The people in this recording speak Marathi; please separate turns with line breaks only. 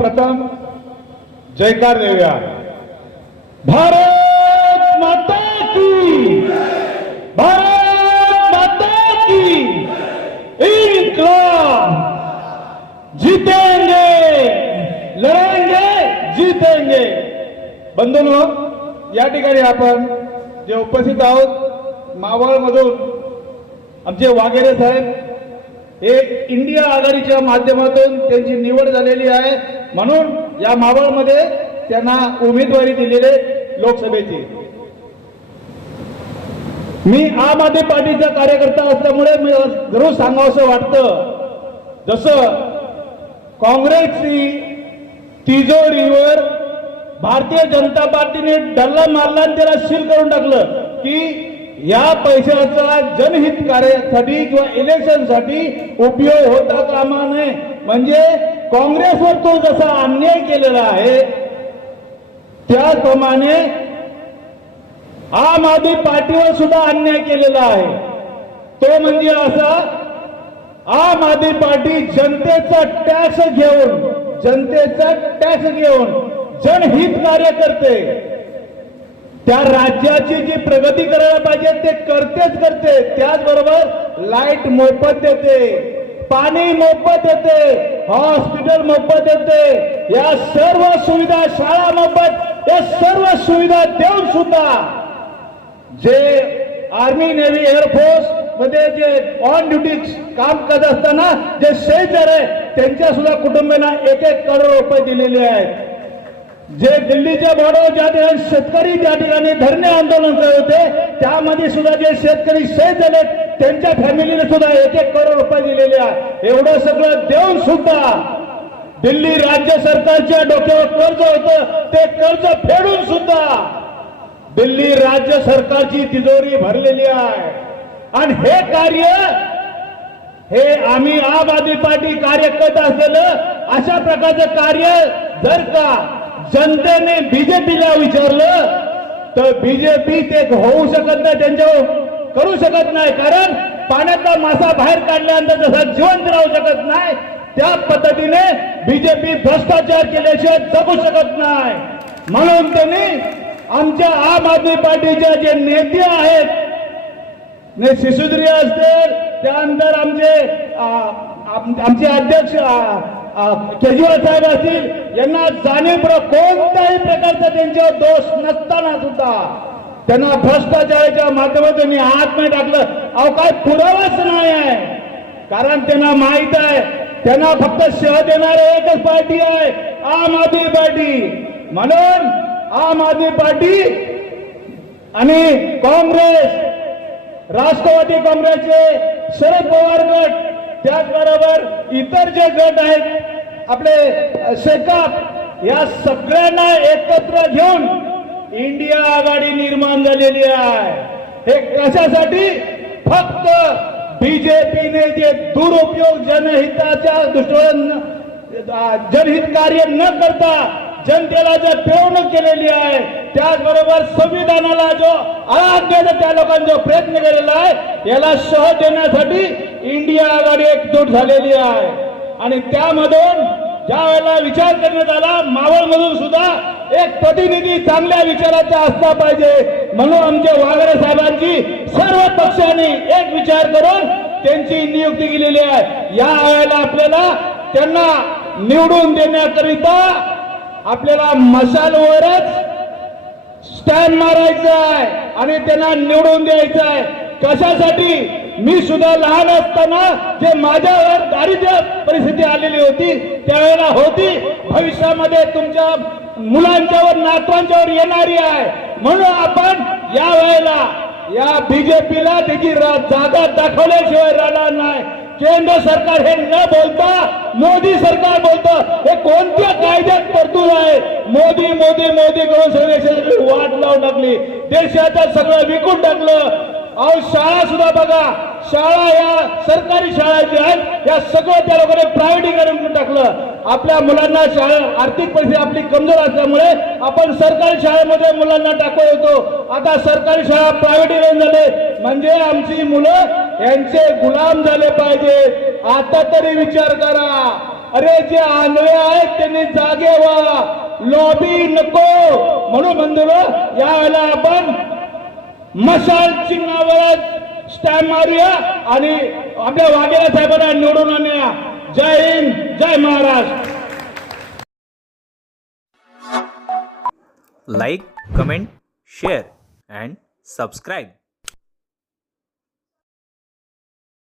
प्रथम जयकार देऊया. भारत माता की भारत माता की इनकलाब. जीतेंगे लढेंगे जीतेंगे. बंधूंनो या ठिकाणी आपण जे उपस्थित आहोत मावळ मधून आमचे वाघेरे साहेब हे इंडिया आघाडीच्या माध्यमातून त्यांची निवड झालेली आहे. म्हणून या मावळमध्ये त्यांना उमेदवारी दिलेली लोकसभेची. मी आम आदमी पार्टीचा कार्यकर्ता असल्यामुळे मी जरूर सांगावंसं वाटतं. जसं काँग्रेसची तिजोरीवर भारतीय जनता पार्टीने डल्ला मारला आणि त्याला सील करून टाकलं की या पैशाचा जनहित कार्यासाठी किंवा इलेक्शनसाठी उपयोग होता कामा नये. म्हणजे काँग्रेसवर तो जसा अन्याय केलेला आहे त्याप्रमाणे आम आदमी पार्टीवर सुद्धा अन्याय केलेला आहे. तो म्हणजे असा आम आदमी पार्टी जनतेचा टॅक्स घेऊन जनतेचा टॅक्स घेऊन जनहित कार्य करते. त्या राज्याची जी प्रगती करायला पाहिजे ते करतेच करते. त्याचबरोबर लाइट मोफत देते. पाणी मोफत येते हॉस्पिटल मोफत येते. या सर्व सुविधा शाळा मोफत या सर्व सुविधा देऊन सुद्धा जे आर्मी नेव्ही एअरफोर्समध्ये जे ऑन ड्युटी काम करत असताना जे शेजर आहे त्यांच्या सुद्धा कुटुंबियांना एक एक करोड रुपये दिलेले आहेत. जे दिल्लीच्या बॉर्डर ज्या ठिकाणी शेतकरी त्या ठिकाणी धरणे आंदोलन करत होते त्यामध्ये सुद्धा जे शेतकरी शेत झाले त्यांच्या फॅमिलीने सुद्धा एक एक करोड रुपये दिलेले आहे. एवढं सगळं देऊन सुद्धा दिल्ली राज्य सरकारच्या डोक्यावर कर्ज होतं ते कर्ज फेडून सुद्धा दिल्ली राज्य सरकारची तिजोरी भरलेली आहे. आणि हे कार्य हे आम्ही आम आदमी पार्टी कार्य करत असलेलं अशा प्रकारचं कार्य जर का जनतेने बीजेपीला विचारलं तर बीजेपी ते होऊ शकत नाही. त्यांच्यावर करू शकत नाही. कारण पाण्याचा मासा बाहेर काढल्यानंतर जसा जिवंत राहू शकत नाही त्या पद्धतीने बीजेपी भ्रष्टाचार केल्याशिवाय जगू शकत नाही. म्हणून त्यांनी आमच्या आम आदमी पार्टीच्या जे नेते आहेत ने सिसोदिरी असतील त्यानंतर आमचे आमचे अध्यक्ष केजरीवाल साहेब असतील यांना जाणीवपूर्वक कोणत्याही प्रकारचा त्यांच्यावर दोष नसताना सुद्धा त्यांना भ्रष्टाचाराच्या माध्यमातून त्यांनी आतमध्ये टाकलं. अहो काय पुरावाच नाही आहे. कारण त्यांना माहीत आहे त्यांना फक्त शह देणारे एकच पार्टी आहे आम आदमी पार्टी. म्हणून आम आदमी पार्टी आणि काँग्रेस राष्ट्रवादी काँग्रेसचे शरद पवार गट त्याचबरोबर इतर जे गट आहेत आपले शेकाप या सगळ्यांना एकत्र घेऊन इंडिया आघाडी निर्माण झालेली आहे. हे कशासाठी? फक्त बीजेपीने जे दुरुपयोग जनहिताच्या दृष्टीने जनहित कार्य न करता जनतेला जे पिळवणूक केलेली आहे त्याचबरोबर संविधानाला जो आळा देण्याचा त्या लोकांचा जो प्रयत्न केलेला आहे याला शह देण्यासाठी इंडिया आघाडी एकजूट झालेली आहे. आणि त्यामधून ज्या वेळेला विचार करण्यात आला मावळमधून सुद्धा एक प्रतिनिधी चांगल्या विचाराचा असला पाहिजे. म्हणून आमच्या वागरे साहेबांची सर्व पक्षांनी एक विचार करून त्यांची नियुक्ती केलेली आहे. या वेळेला आपल्याला त्यांना निवडून देण्याकरिता आपल्याला मशालवरच स्टँड मारायचं आहे आणि त्यांना निवडून द्यायचं आहे. कशासाठी? मी सुद्धा लहान असताना जे माझ्यावर दारिद्र्य परिस्थिती आलेली होती त्यावेळेला होती भविष्यामध्ये तुमच्या मुलांच्यावर नातवांच्यावर येणारी आहे. म्हणून आपण या वेळेला या बीजेपीला त्याची जागा दाखवल्याशिवाय राहणार नाही. केंद्र सरकार हे न बोलता मोदी सरकार बोलतं हे कोणत्या कायद्यात तरतूद आहे? मोदी मोदी मोदी करून सगळे वाट लावून टाकली. देशाचं सगळं विकून टाकलं. अहो शाळा सुद्धा बघा. शाळा या सरकारी शाळा ज्या आहेत या सगळं त्या लोकांनी प्रायव्हेटीकरण करून टाकलं. आपल्या मुलांना शाळा आर्थिक परिस्थिती आपली कमजोर असल्यामुळे आपण सरकारी शाळेमध्ये मुलांना टाकत होतो आता सरकारी शाळा प्रायव्हेटीकरण झाले. म्हणजे आमची मुलं यांचे गुलाम झाले पाहिजे. आता तरी विचार करा. अरे जे आंधळे आहेत त्यांनी जागे व्हा. लॉबी नको. म्हणून म्हणतो यावेळेला आपण मशाल चिन्हावरच स्टॅम्प मारूया आणि आपल्या वाघेला साहेबांना निवडून आणूया. जय हिंद जय Maharashtra.
Like comment share and subscribe